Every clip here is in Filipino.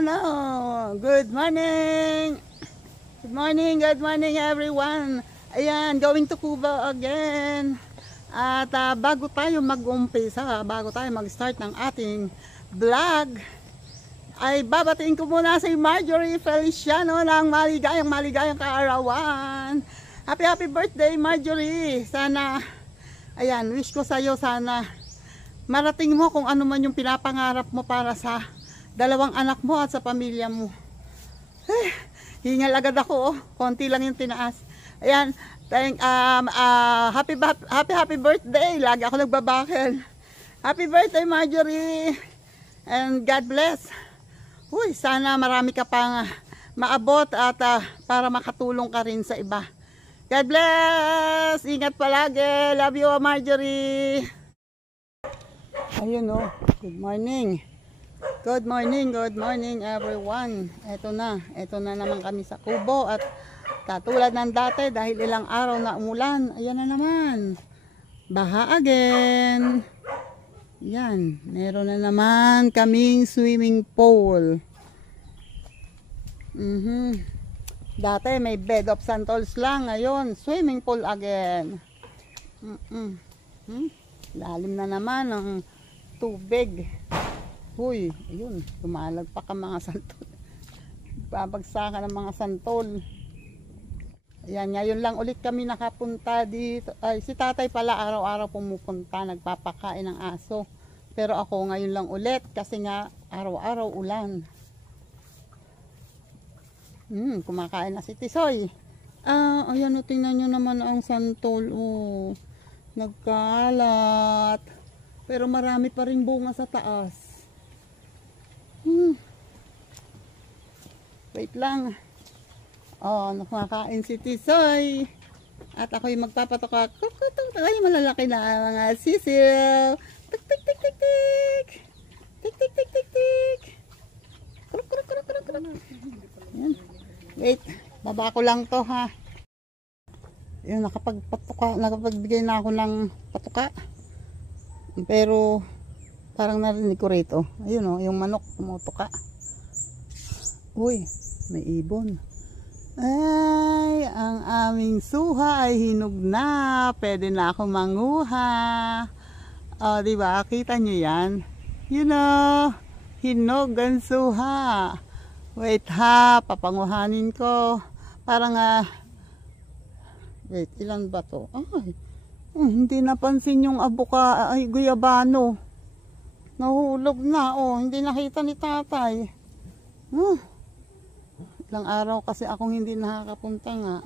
no. Good morning. Good morning everyone. Ayan, going to Cubao again. At bago tayo mag-umpisa, bago tayo mag-start ng ating vlog, ay babatiin ko muna si Marjorie Feliciano ng maligayang kaarawan. Happy birthday, Marjorie. Sana, ayan, wish ko sa'yo sana marating mo kung ano man yung pinapangarap mo para sa dalawang anak mo at sa pamilya mo. Hingal agad ako, konti lang yung tinaas. Ayan, happy birthday. Lagi ako nagbabakel. Happy birthday, Marjorie. And God bless. Uy, sana marami ka pang maabot at para makatulong ka rin sa iba. God bless. Ingat palagi. Love you, Marjorie. Ayun good morning. Good morning everyone. Ito na naman kami sa Cubao at katulad ng dati dahil ilang araw na umulan, ayan na naman. Baha again. Yan, meron na naman kaming swimming pool. Dati may bed of santols lang, ngayon swimming pool again. Lalim na naman ang tubig. Uy, ayun, lumalagpak ang mga santol. Babagsakan ng mga santol. Ayan, ngayon lang ulit kami nakapunta dito. Ay, si tatay pala araw-araw pumupunta, nagpapakain ng aso. Pero ako ngayon lang ulit kasi nga araw-araw ulan. Kumakain na si Tisoy. Ayan, tingnan nyo naman ang santol. Nagkalat. Pero marami pa rin bunga sa taas. Wait lang. Nakakain si Tisoy. At ako'y magpapatoka. Ay, malalaki na mga sisiw. Tik tik tik tik tik. Tik tik tik tik tik. Kruk kruk kruk kruk kruk. Yan. Wait, baba ko lang to ha. Yan, nakapagbigay na ako ng patuka. Pero parang narinig ko rito. Ayun yung manok tumutuka. Uy, may ibon. Ay, ang aming suha ay hinog na. Pwede na ako manguha. Diba? Kita nyo yan? Hinog ang suha. Wait ha, papanguhanin ko. Parang wait, ilan ba to? Ay, hindi napansin yung guyabano. Nahulog na, hindi nakita ni tatay. Ilang araw kasi akong hindi nakakapunta nga.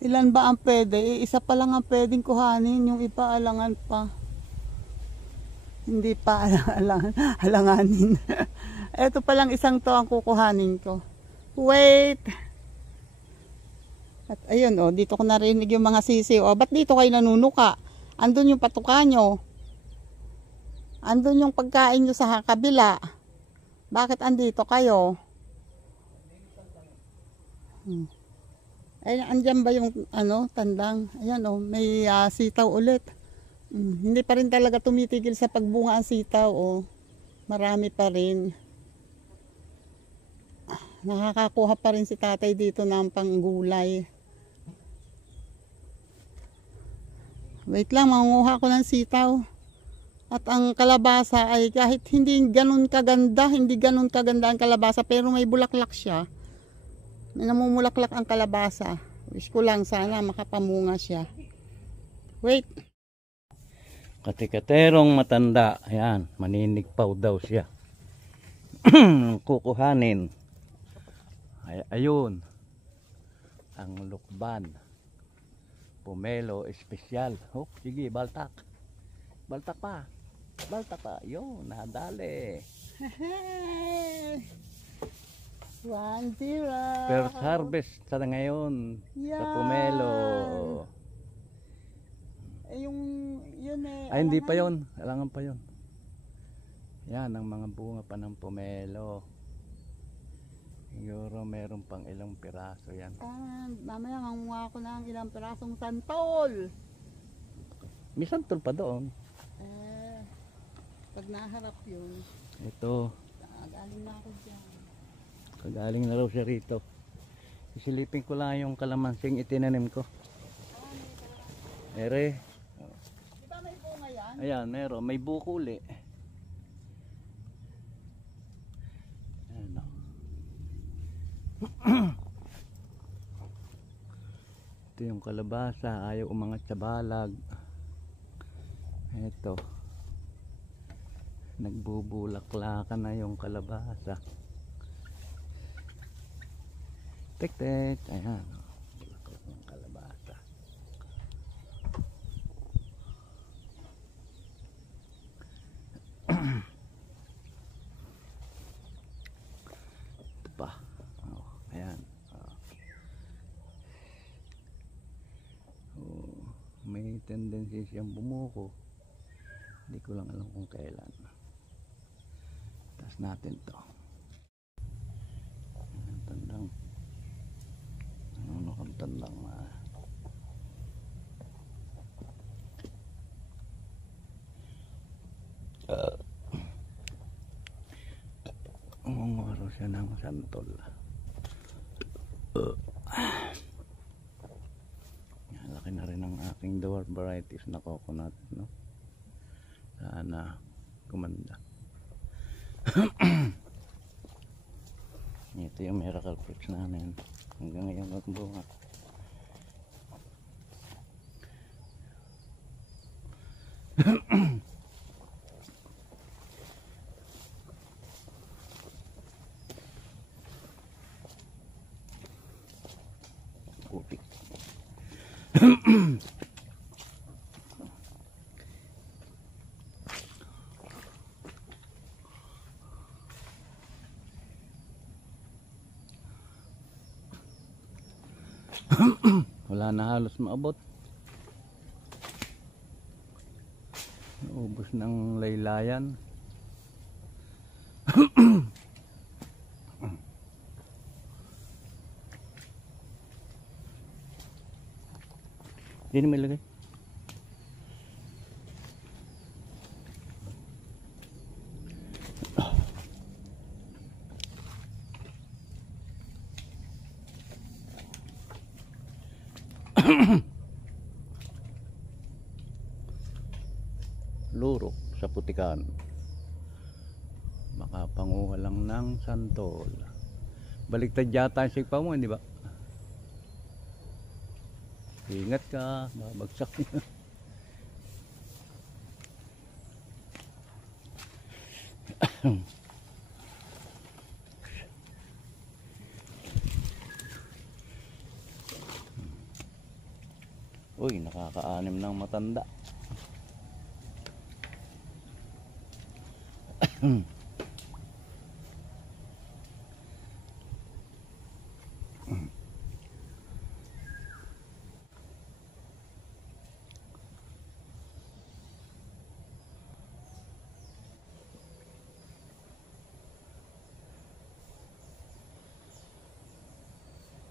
Ilan ba ang pwede? Isa pa lang ang pwedeng kuhanin, yung iba alangan pa. Hindi pa alanganin. Ito pa lang isang to ang kukuhanin ko. Wait. At ayun dito ko narinig yung mga sisiw. Ba't dito kayo nanunuka? Andun yung patuka nyo. Andun yung pagkain nyo sa kabila. Bakit andito kayo? Ay, andyan ba yung tandang? Ayan may sitaw ulit. Hindi pa rin talaga tumitigil sa pagbunga ang sitaw. Marami pa rin. Nakakakuha pa rin si tatay dito ng panggulay. Wait lang, manguha ko ng sitaw. At ang kalabasa ay kahit hindi ganun kaganda ang kalabasa, pero may bulaklak siya. May namumulaklak ang kalabasa. Wish ko lang sana makapamunga siya. Wait. Katikaterong matanda. Ayan, maninigpaw daw siya. Kukuhanin. Ayun. Ang lukban. Pomelo espesyal. Sige, baltak. Baltak pa. Yun, nadali. 1-0. First harvest sa ngayon. Sa pomelo. Yun ay, hindi pa yun. Alangan pa yun. Yan, ang mga bunga pa ng pomelo. Siguro meron pang ilang piraso yan. Mamaya manguha ko ng ilang pirasong santol. May santol pa doon. Pag naharap yun. Ito. Galing na ako dyan. Kagaling na raw siya rito. Isilipin ko lang yung kalamansing itinanim ko. Ere. Di ba may bunga yan? Ayan, meron. May bukuli. Ayan o. Ito yung kalabasa. Ayaw umangat sa balag. Ito. Nagbubulaklakan na yung kalabasa. Tek-tek. Ayan. Bulaklak ng kalabasa. Ito pa. Oh, ayan. Oh, may tendency siyang bumuko. Hindi ko lang alam kung kailan. Taas natin to. Tandang. Ano kang tandang na. Umungaro siya ng santol. Laki na rin ang aking dwarf varieties na coconut, no? Sana kumanda. Ito yung miracle fruits namin. Hanggang ngayon magbunga. Putik. Wala na halos maabot. Naubos ng laylayan. Hindi may lagay. Lurok sa putikan. Makapanguha lang ng santol. Baliktad yata ang sigpa mo, hindi ba? Ingat ka, babagsak niya. Uy, nakakaanim ng matanda.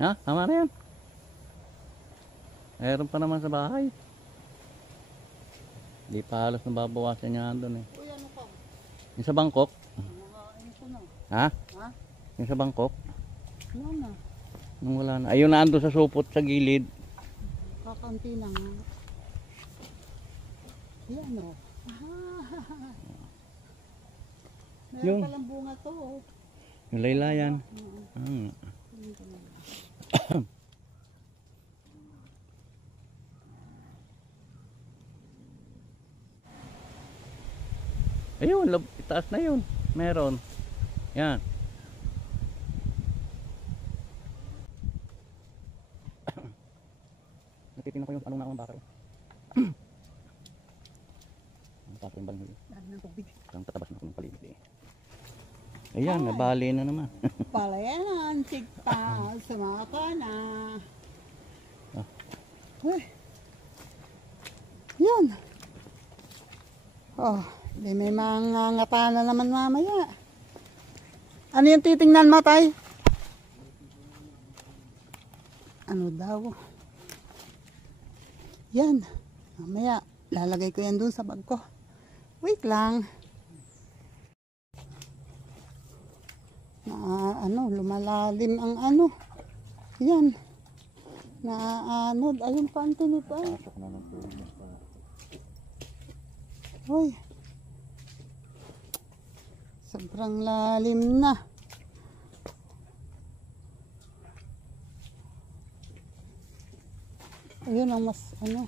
Ha? Tama na yan. Mayroon pa naman sa bahay. Hindi pa halos nababawasan niya doon eh. Uy, ano ka? Yung sa Bangkok? Ano ko na? Ha? Ha? Yung sa Bangkok? Wala na. Nung wala na. Ayun na ando sa supot sa gilid. Kakanti na nga. Yan o. Meron Yung- palang bunga to. Oh. Yung laylayan. Oo. Ah. Ayun, itaas na yun. Meron. Yan. Natitingnan ko yung anong naong bakal. Ang bakal yung balong. Dami ng tubig. Ang tatabas na ako ng paligid eh. Ayan, nabali na naman. Palayanan, sigpa, sumaka na. Ah. Uy. Yan. Oh, di may mga ngata na naman mamaya. Ano yung titingnan mo, tay? Ano daw? Yan. Mamaya, lalagay ko yan dun sa bag ko. Wait lang. na lumalalim ang ano. Yan. Naanod. Ayun pa ang tinip ay. Pasok na ng tubig pa. Hoy. Sobrang lalim na. Ayun ang mas ano.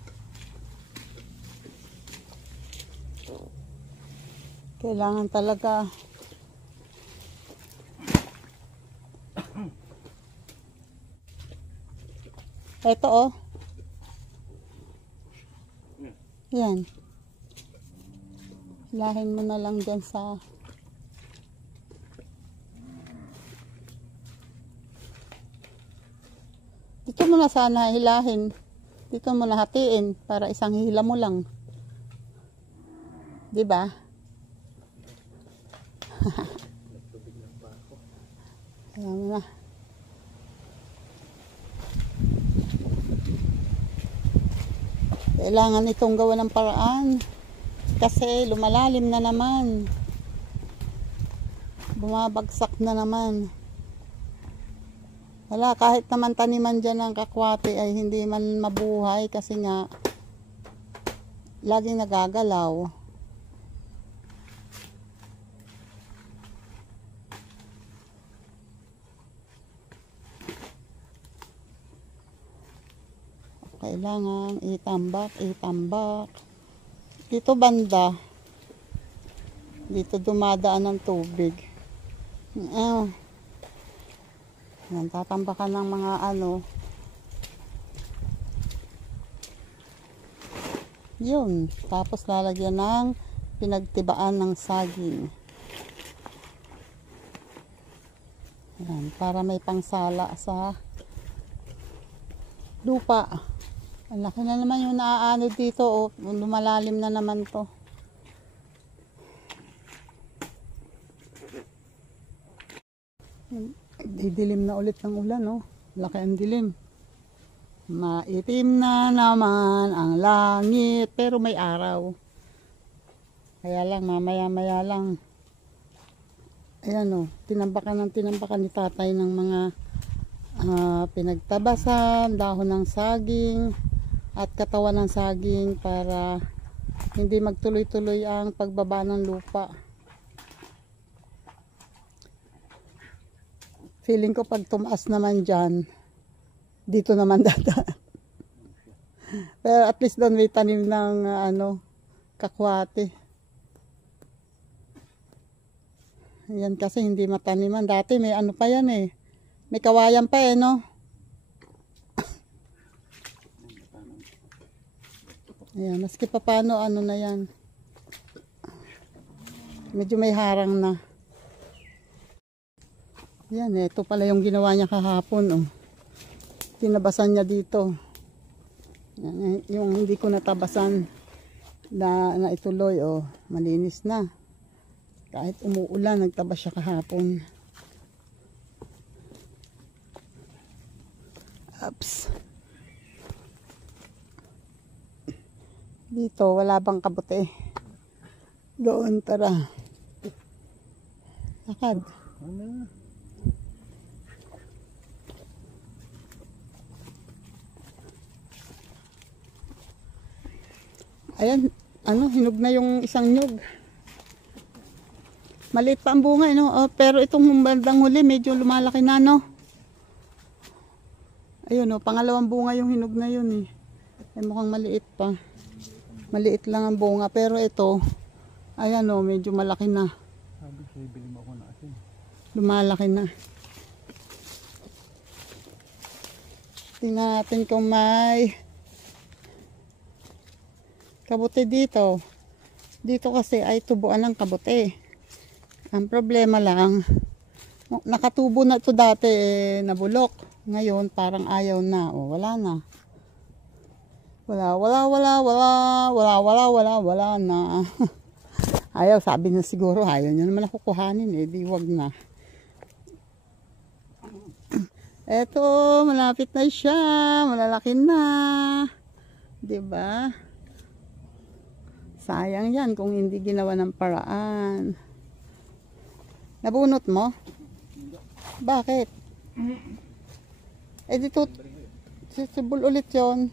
Kailangan talaga eto oh. Yan. Hilahin mo na lang dyan sa dito mo na sana hilahin. Dito mo na hatiin para isang hila mo lang. 'Di ba? Ayan mo na. Kailangan itong gawa ng paraan kasi lumalalim na naman, bumabagsak na naman. Wala, kahit naman taniman dyan ng kakwate ay hindi man mabuhay kasi nga laging nagagalaw. Kailangan itambak. Dito banda. Dito dumadaan ng tubig. Yan, tatambakan ng mga ano. Yun. Tapos lalagyan ng pinagtibaan ng saging. Yan, para may pangsala sa lupa. Ang laki na naman yung naaano dito. Oh. Lumalalim na naman to. Didilim na ulit ng ulan. Oh. Laki ang dilim. Maitim na naman ang langit. Pero may araw. Kaya lang, mamaya-maya lang. Ayan oh. Tinambakan ni tatay ng mga pinagtabasan, dahon ng saging at katawan ng saging para hindi magtuloy-tuloy ang pagbaba ng lupa. Feeling ko pag tumaas naman dyan, dito naman dadaan. Pero at least doon may tanim ng kakwate. Yan kasi hindi mataniman. Dati may ano pa yan eh. May kawayan pa eh, no? Ayan, maski pa paano, ano na yan. Medyo may harang na. Yan, ito pala yung ginawa niya kahapon, oh. Tinabasan niya dito. Yan, yung hindi ko natabasan na ituloy, oh. Malinis na. Kahit umuulan, nagtabas siya kahapon. Ups. Dito, wala bang kabote? Doon, tara. Lakad. Ano? Ayan, hinog na yung isang nyug. Maliit pa ang bunga, no? Oh, pero itong bandang huli, medyo lumalaki na, no? Ayun, oh, pangalawang bunga yung hinog na yun, eh. Ay, mukhang maliit pa. Maliit lang ang bunga, pero ito, ayan, oh, medyo malaki na. Sabi sa'yo, bili mo ako na asin. Lumalaki na. Tingnan natin kung may kabote dito. Dito kasi ay tubuan ng kabote. Ang problema lang, nakatubo na ito dati, nabulok. Ngayon, parang ayaw na. O, wala na. Wala na. Ayaw, sabi na siguro, ayaw niya naman ako kuhanin, di wag na. Eto, malapit na siya. Malalaki na. Diba? Sayang yan kung hindi ginawa ng paraan. Nabunot mo? Hindi, Bakit? Eh dito, sisibol ulit yon.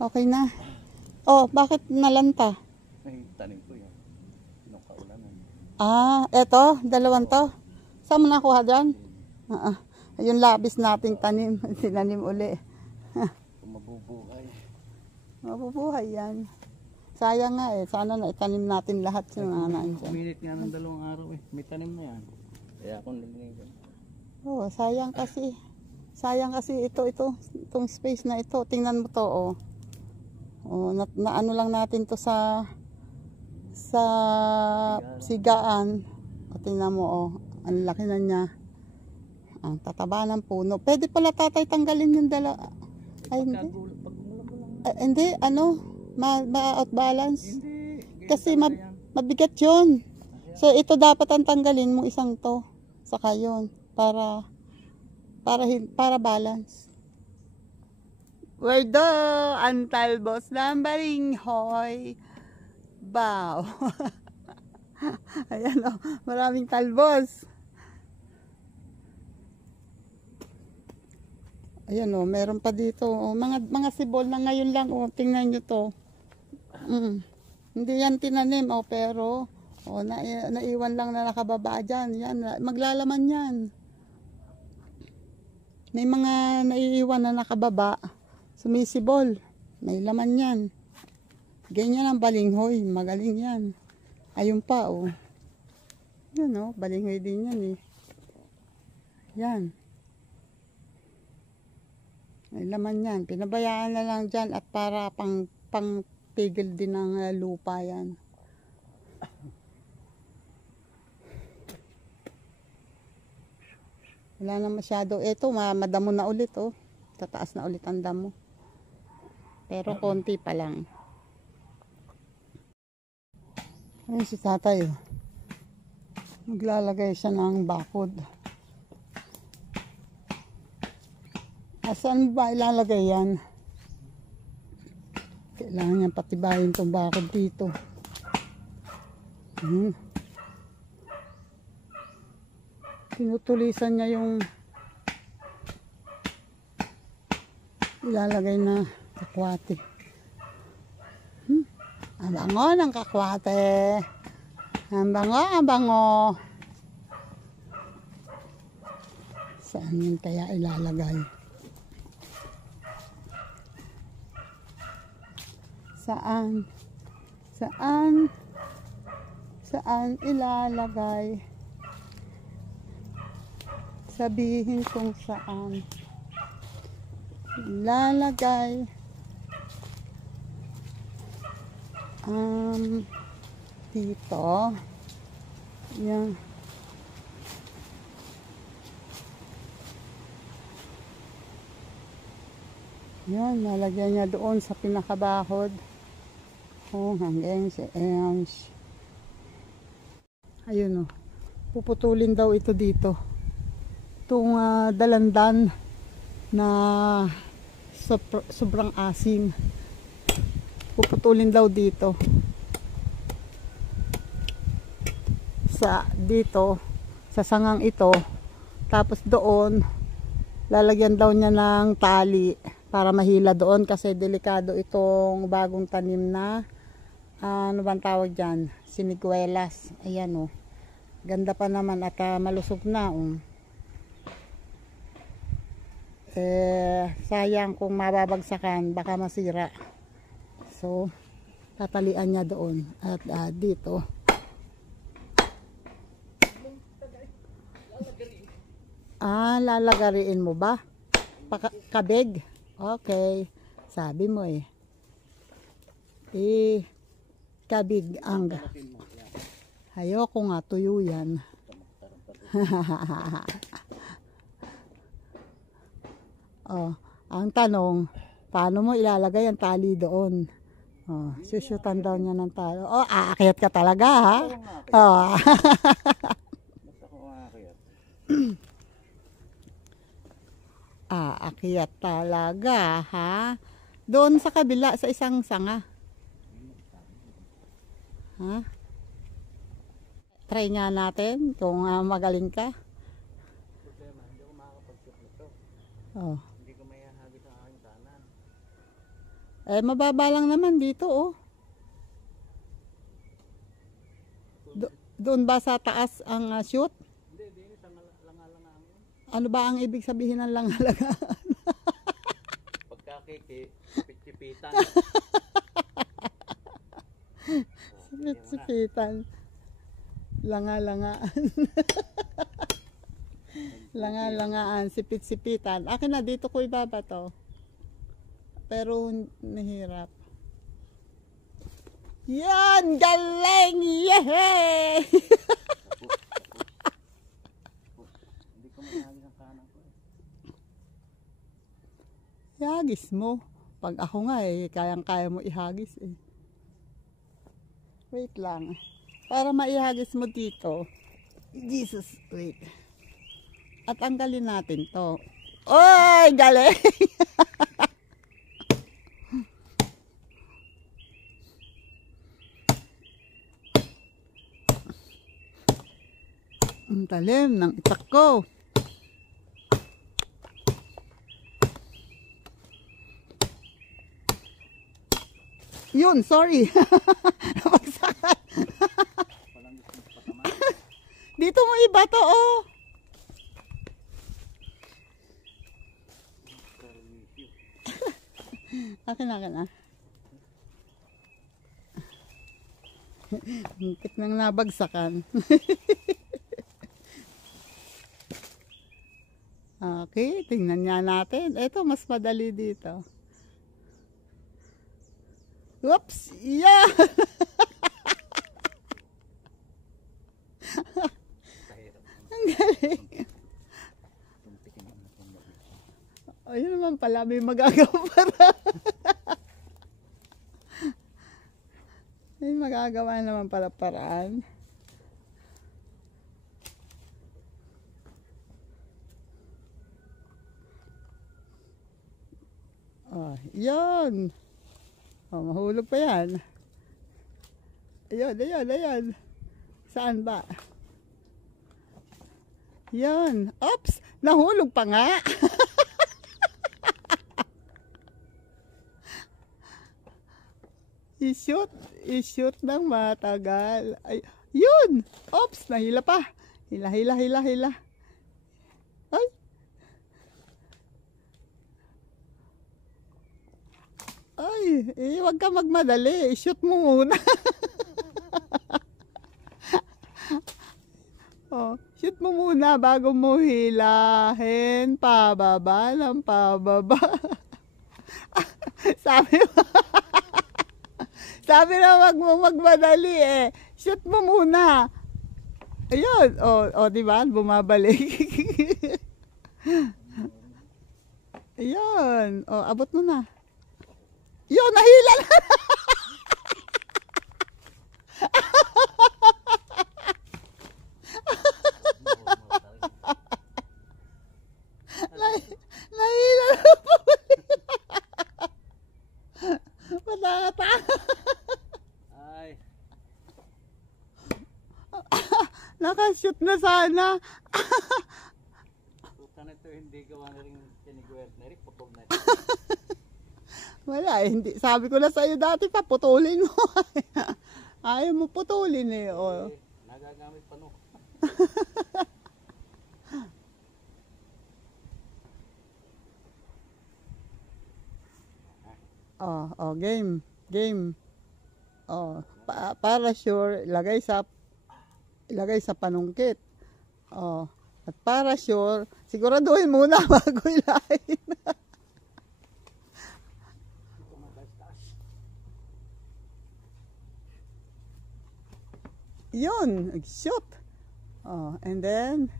Okay na. Oh, bakit nalanta? Ay, tanim ko yan. Nung kaulanan. Ah, eto, dalawang to. Saan mo nakuha dyan? Yung labis nating tanim, tinanim uli. Kung mabubuhay. Mabubuhay yan. Sayang nga eh, sana na itanim natin lahat yung nandyan. Minute nga ng 2 araw eh. May tanim na yan. Kaya akong nilinigan. Oh, sayang kasi. Sayang kasi itong space na ito. Tingnan mo to, oh. Oh, na ano lang natin to sa sigaan. O, tingnan mo, oh. Ang laki na niya. Ang tataba ng puno. Pwede pala tatay tanggalin yung ay, hindi. Hindi, ano? Ma-out balance. Hindi. Kasi mabigat yun. So, ito dapat ang tanggalin mo isang to. Saka yun. Para balance. Werdo, ang talbos ng balinghoy. Bow. Ayan o, maraming talbos. Ayan o, meron pa dito. Mga sibol na ngayon lang o, tingnan nyo to. Hindi yan tinanim o, pero naiwan lang na nakababa dyan. Yan, maglalaman yan. May mga naiiwan na nakababa. Sumisibol. May laman yan. Ganyan ang balinghoy. Magaling yan. Ayun pa, oh. Yan, oh. Balinghoy din yan, eh. Yan. May laman yan. Pinabayaan na lang dyan at para pang tigil din ng lupa yan. Wala na masyado. Ito, madamo na ulit, oh. Tataas na ulit ang damo. Pero konti pa lang. Ayun si tatay, oh. Maglalagay siya ng bakod. Saan ba ilalagay yan? Kailangan niya patibayin itong bakod dito. Tinutulisan niya yung ilalagay na kakwate. Ang bango ng kakwate. Ang bango, ang bango. Saan yun kaya ilalagay? Saan? Saan ilalagay? Sabihin kung saan ilalagay. Dito. Yan. Yan, lalagyan niya doon sa pinakabahod. Oh, hanggang si Ems. Ayun, oh. Puputulin daw ito dito. Itong dalandan na sobrang asim. Puputulin daw dito. Dito sa sangang ito. Tapos doon lalagyan daw niya ng tali para mahila doon kasi delikado itong bagong tanim na ano bang tawag dyan? Siniguelas. Ayan, oh. Ganda pa naman at malusog na, oh. Sayang kung mababagsakan baka masira. So tatalian niya doon at dito. Lalagariin mo ba? Kabig? Okay. Sabi mo eh. Kabig ang. Ayoko nga tuyo yan. Oh, ang tanong, paano mo ilalagay ang tali doon? Oh, susutan daw niya ng tali. Oh, aakyat ka talaga, ha? Oh. Aakyat talaga, ha? Doon sa kabila, sa isang sanga. Ha? Try nga natin kung magaling ka. Problema, hindi ako makakapag-shoot nito. Oh. Hindi ko may hagis ang aking kanan. Eh, mababa lang naman dito, oh. Doon ba sa taas ang shoot? Hindi, din sa langa-langaan yun. Ano ba ang ibig sabihin ng langalagaan? Pagkakiki, pichipitan. Sipit-sipitan. Langa-langaan. Langa-langaan, sipit-sipitan. Akin na, dito ko ibaba to. Pero nahirap. Yan! Galing! Yehey! Hindi ko may hagis ang kanan ko. Ihagis mo. Pag ako nga kayang-kaya mo ihagis eh. Wait lang. Para maihagis mo dito. Jesus, wait. At tanggalin natin to. Oy! Galing! Ang talim ng itak ko. Yun, sorry. Napagsakan. Dito mo iba to, oh. Akin na. Hintik nang nabagsakan. Okay, tingnan nga natin. Ito, mas madali dito. Whoops! Yeah! Ang galing. O, yun naman pala, may magagawa para. May magagawa naman pala paraan. Oh, yun. Oh, mahulog pa yan. Ayun. Saan ba? Yun. Oops! Nahulog pa nga. I-shoot ng matagal. Ay, yun! Oops! Nahila pa. Hila. Ay! Ay, wag ka magmadali. Shoot mo muna. Oh, shoot mo muna bago mo hilahin. Pababa ng pababa. Sabi na wag mo magmadali eh. Shoot mo muna. Ayun. Oh, di ba? Bumabalik. Ayun. Oh, abot mo na. Yun, nahila na. Nahila na po. Matata. Ay. Nakashoot na sana. Puta na ito, hindi gawa na rin siniguwert na rin. Putol na ito. Wala hindi. Sabi ko na sa'yo dati pa, putulin mo. Ayaw mo putulin eh. Oh. Nagagamit pa no. Game. Para sure, ilagay sa panungkit. At para sure, siguraduhin muna bago ilahin. Yun, shoot. And then,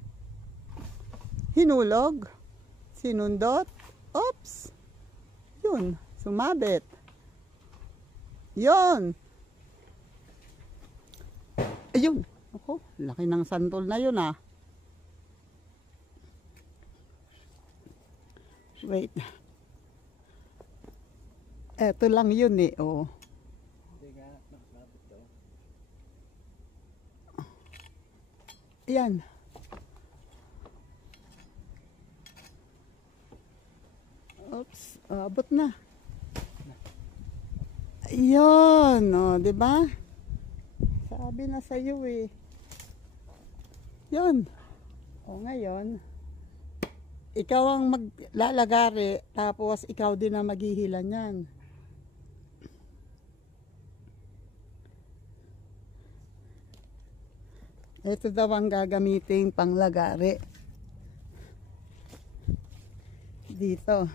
hinulog, sinundot, oops, yun, sumabit. Yun. Ayun. Ako, laki ng santol na yun ah. Wait. Eto lang yun eh, oh. Yan. Oops, abot na. Ayun, oh, 'di ba? Sabi na sa iyo eh. 'Yun. O ngayon, ikaw ang maglalagari, tapos ikaw din ang maghihila niyan. Ito daw ang gagamiting panglagari. Dito.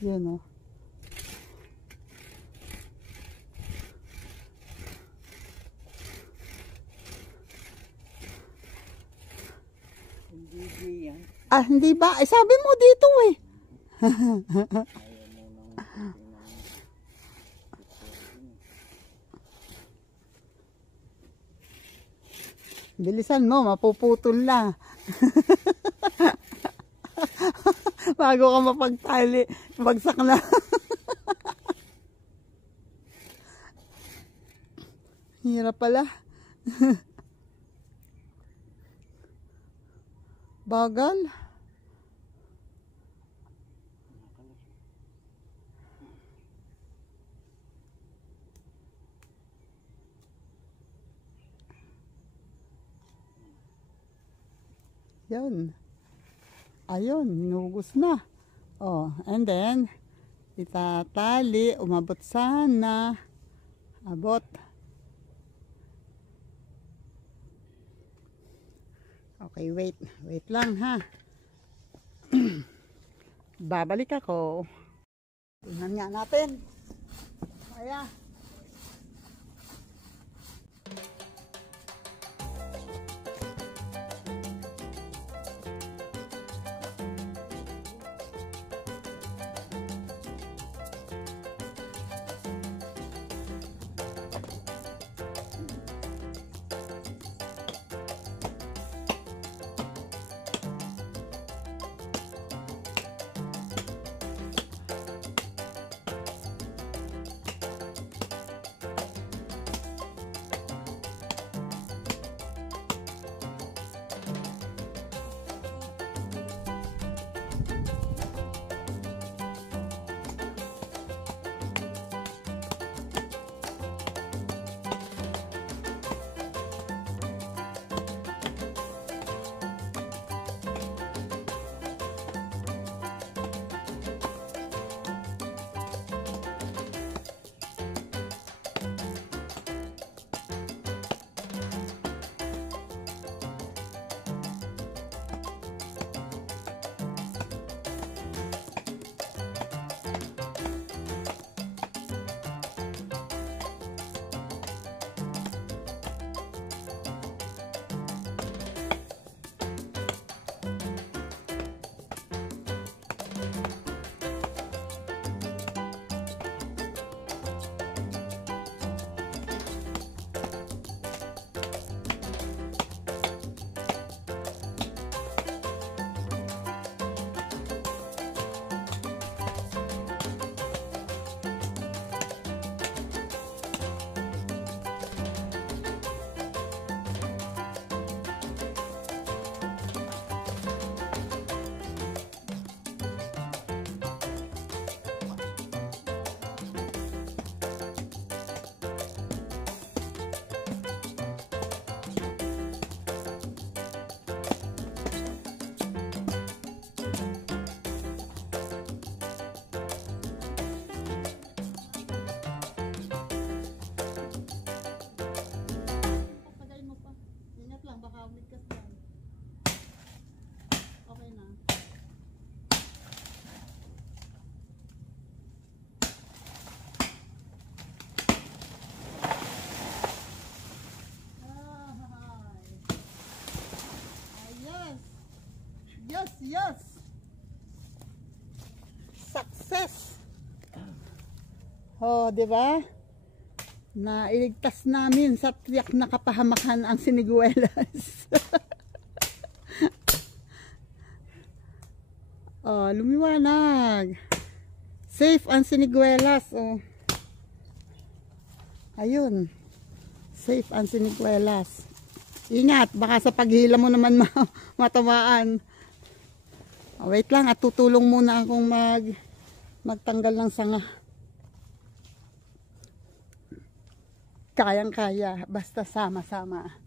Yan o. Hindi yan. Ah, hindi ba? Eh, sabi mo dito eh. Bilisan mo, mapuputol na. Bago ka mapagtali, bagsak na. Hirap pala. Bagal. Yan. Ayun, hinugos na. Oh, and then, itatali, umabot sana. Abot. Okay, wait. Wait lang ha. Babalik ako. Tingnan nga natin. Ayan. Yes! Success! Oh, di ba? Nailigtas namin sa tiyak na kapahamakan ang siniguelas. Oh, lumiwanag. Safe ang siniguelas. Oh. Ayun. Safe ang sinigwelas. Ingat, baka sa paghila mo naman matamaan. Oh, wait lang at tutulong muna akong magtanggal ng sanga. Kayang-kaya, basta sama-sama.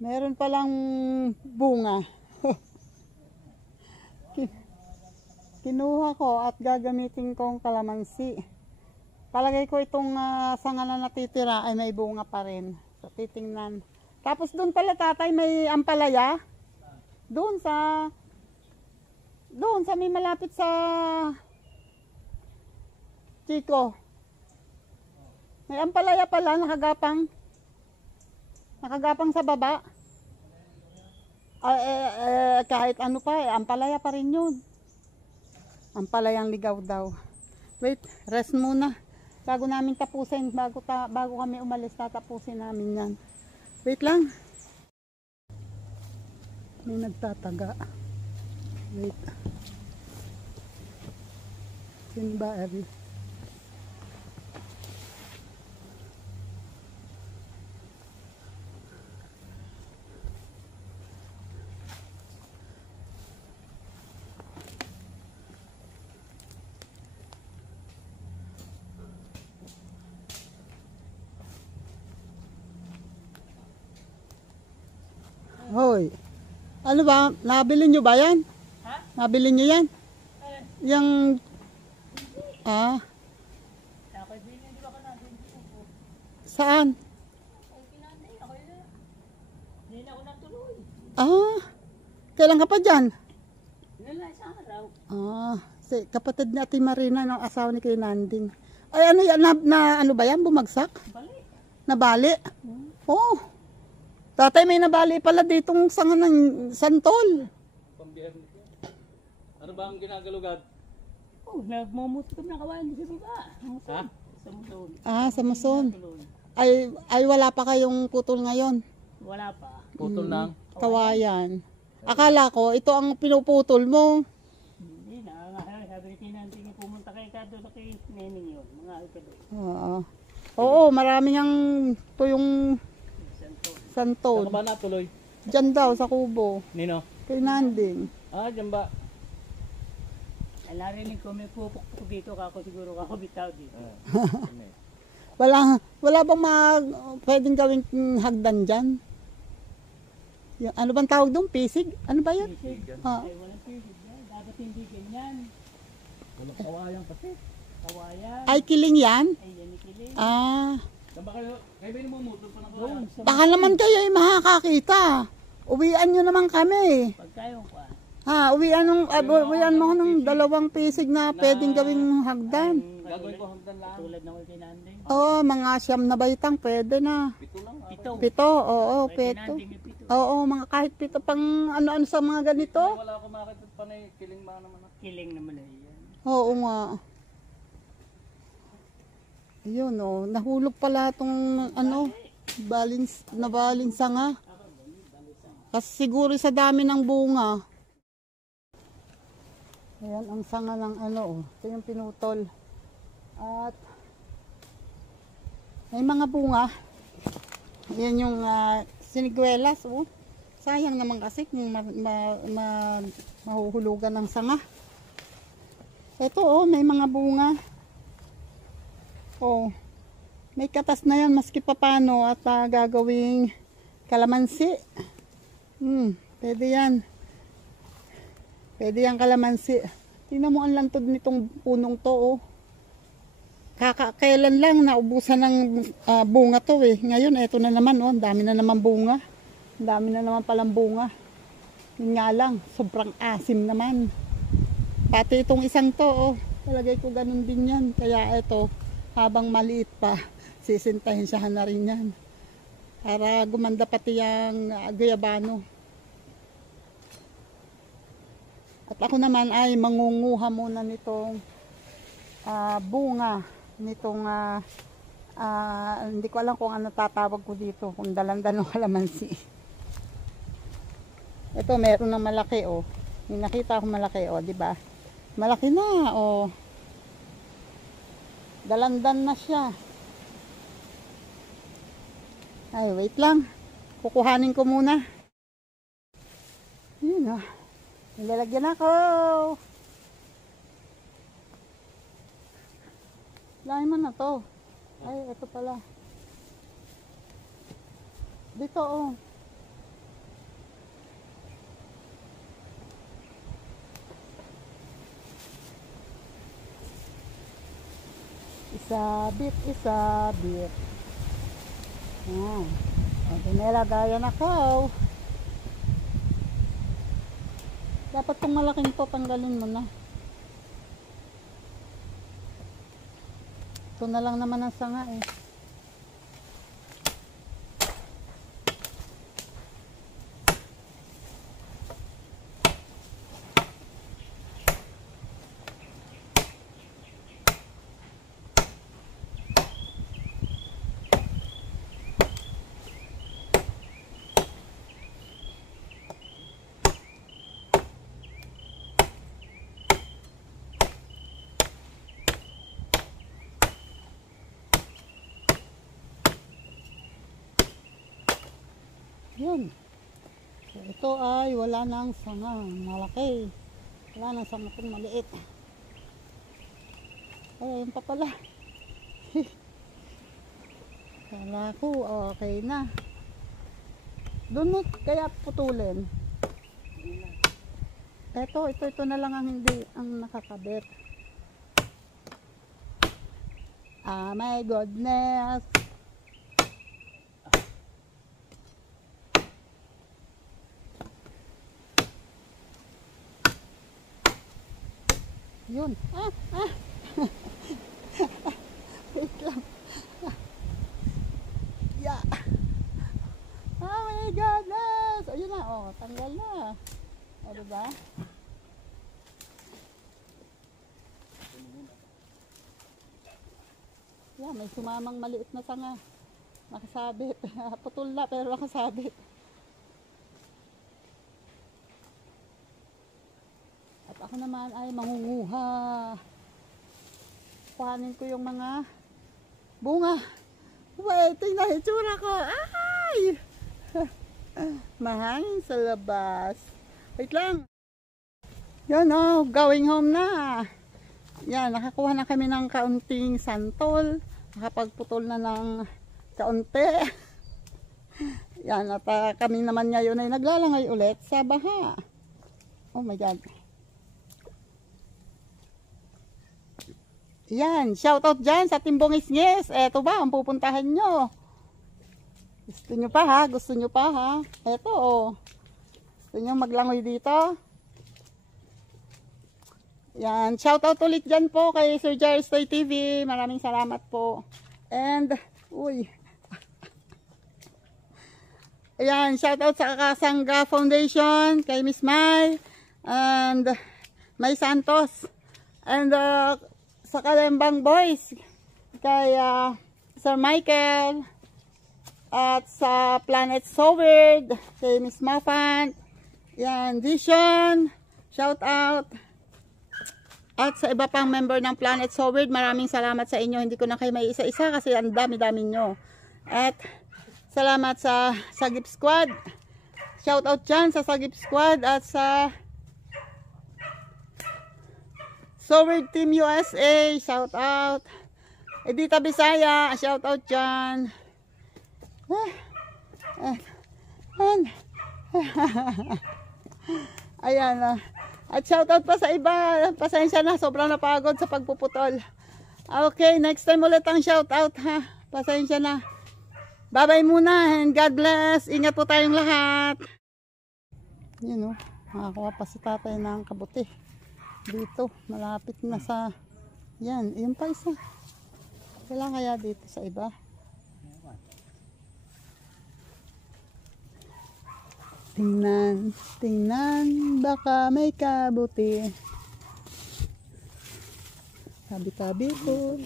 Meron palang bunga. Kinuha ko at gagamitin kong kalamansi. Palagay ko itong sanga na natitira ay may bunga pa rin. So titingnan. Tapos doon pala tatay may ampalaya. Doon sa may malapit sa Chico. May ampalaya pala nakagapang sa baba. Kahit ano pa, ampalaya pa rin yun. Ampalayang ligaw daw. Wait, rest muna. Bago namin tapusin, bago kami umalis, tatapusin namin yan. Wait lang. May nagtataga. Wait. Sino ba, Ari? Hoy. Ano ba? Nabili nyo ba yan? Ha? Nabili nyo yan? Yang... Saan? Kailan ka pa dyan? Si kapatid ni Ate Marina ng asawa ni kay Nanding. Ay ano yan? Ano ba yan? Bumagsak? Nabali? Oh. Tatay, may nabali pala ditong sanga ng santol. Pambiyernes yan. Ano ba ang ginagalugad? Oh, nagmumutot na kawain sa baba. Ha? Sa muson. Ah, sa Muson. Ay wala pa kayong putol ngayon. Wala pa. Putol ng? Kawayan. Akala ko, ito ang pinuputol mo. Hindi na. Sabi ni tinanting niya pumunta kay Kado na kay Neneng yun. Mga ikado. Oo. Oo, marami ang tuyong Santo. santol. Saan ka ba natuloy? Diyan daw, sa kubo. Nino? Kay Nanding. Ah, dyan ba? Ay narinig ko may pupukpuk dito kako siguro kako bitaw dito. Wala bang pwedeng gawing hagdan dyan? Yung, ano bang tawag doon? Pisig? Ano ba yun? Pisig. Ah. Ay walang pisig yan. Dapat hindi ganyan. Walang kawayan kasi. Kawayan. Ay, kiling yan? Ay yan ikiling. Ah. Saan ba kayo? Kayo ba yung mamutol pa ng Doon kawayan? sa Baka naman kayo ay makakakita. Uwian nyo naman kami. pagkayong ko. Ha, uwian mo ng 2 pisig na pwedeng gawing hagdan. Gagawin ko hagdan lang. Tulad ng kay Nanding. Oo, mga 9 na baitang pwede na. Pito lang. Pito. 7, oo, Kay 7. Nanding yung pito. Oo, mga kahit 7 pang ano-ano sa mga ganito. Wala ako makakita pa na kiling mga naman. Kiling naman ay yan. Oo nga. Ayun, oh, nahulog pala itong ano, nabalin sanga. Kasi siguro sa dami ng bunga. Ayan, ang sanga ng ano, oh. Ito yung pinutol. At may mga bunga. Ayan yung siniguelas, oh. Sayang naman kasi kung mahuhulugan ng sanga. Ito, oh, may mga bunga. Oh, may katas na yan maski papano at gagawing kalamansi. Pwede yan. Pwede yan kalamansi. Tingnan mo ang lantod nitong punong to, oh. Kailan lang naubusan ng bunga to eh. Ngayon, eto na naman, oh. Ang dami na naman bunga. Ang dami na naman palang bunga. Yun nga lang, sobrang asim naman. Pati itong isang to, oh. Palagay ko ganun din yan. Kaya eto, habang maliit pa, sisintahin siya na rin yan. Para gumanda pati yung guyabano. At ako naman ay mangunguha muna nitong bunga. Nitong, hindi ko alam kung ano tatawag ko dito. Kung dalandan o kalamansi. Ito, meron ng malaki, oh. May nakita ako malaki, oh, di ba? Malaki na, oh. Dalandan na siya. Ay, wait lang. Kukuhanin ko muna. Yun, oh. Nilalagyan ako. Lain man na to. Ay, ito pala. Dito, oh. Isabit, isabit. Ayan. O, nilagayan ako. Dapat itong malaking to, tanggalin mo na. Ito na lang naman ang sanga eh. Yun. So, ito ay wala nang sanga. Malaki. Wala nang sanga kung maliit. Ay, ayun pa pala. Kala ko, okay na. Doon mo kaya putulin. Ito na lang ang hindi, ang nakakabit. Ah, my goodness. Yun. Wait lang. Yeah. Oh my Ayan, may sumamang maliit na sanga. Nakasabit. Putol na pero nakasabit. At ako naman ay mangunguha. Kuhanin ko yung mga bunga. Wait, tingnan itsura ko. Ay! Mahangin sa labas. Wait lang. Yan oh, going home na. Yan, nakakuha na kami ng kaunting santol. Nakapagputol na ng kaunti. Yan, at kami naman ngayon ay naglalangay ulit sa baha. Oh my God. Yan, shoutout dyan sa Timbong Isngis. Eto ba, ang pupuntahan nyo. Gusto nyo pa ha? Gusto nyo pa ha? Eto oh. Gusto nyo maglangoy dito? Yan, shoutout ulit dyan po kay Sir Jairus Toy TV. Maraming salamat po. And, uy. Ayan, shoutout sa Kakasangga Foundation, kay Miss May, and May Santos. And sa Kalembang Boys, kay Sir Michael, at sa Planet So Weird, kay Miss Mafant. Yan, Vision, shoutout. At sa iba pang member ng Planet So Weird, maraming salamat sa inyo. Hindi ko na kayo may isa-isa kasi ang dami-dami nyo. At salamat sa Sagip Squad. Shout out dyan sa Sagip Squad at sa So Weird Team USA. Shout out. Edita Bisaya. Shout out dyan. Ayan. At shoutout pa sa iba. Pasensya na, sobrang napagod sa pagpuputol. Okay, next time ulit ang shoutout ha. Pasensya na. Bye-bye muna and God bless. Ingat po tayong lahat. Yun o, nakakuha pa si tatay ng kabuti. Dito, malapit na sa... Yan, yun pa isa. Kailan kaya dito sa iba? Tingnan, tingnan, baka may kabuti. Tabi-tabi po.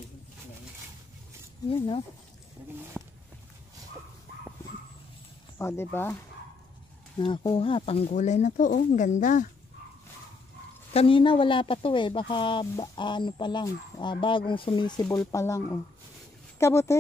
Yan o. O, diba? Nakakuha, panggulay na to. Oh, ganda. Kanina wala pa to eh. Baka, ano pa lang, bagong sumisibol pa lang. Oh. Kabuti.